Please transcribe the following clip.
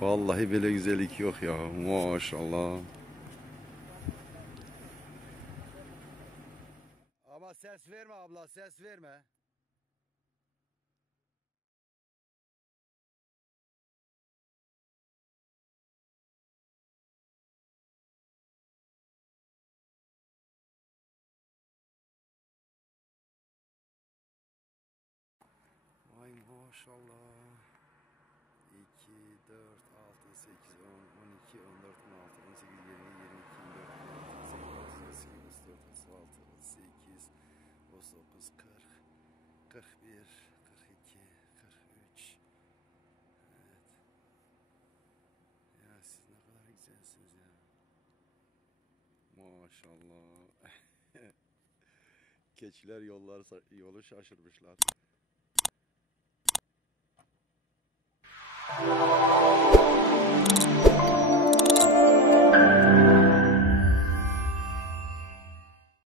Vallahi böyle güzellik yok ya. Maşallah. Ama ses verme abla, ses verme. Vay maşallah. 2, 4, 6, 8, 10, 12, 14, 16, 18, 20, 22, 24, 26, 27, 28, 34, 36, 38, 39, 40, 41, 42, 43. Evet. Ya siz ne kadar güzelsiniz ya. Maşallah. Keçiler yolu şaşırmışlar.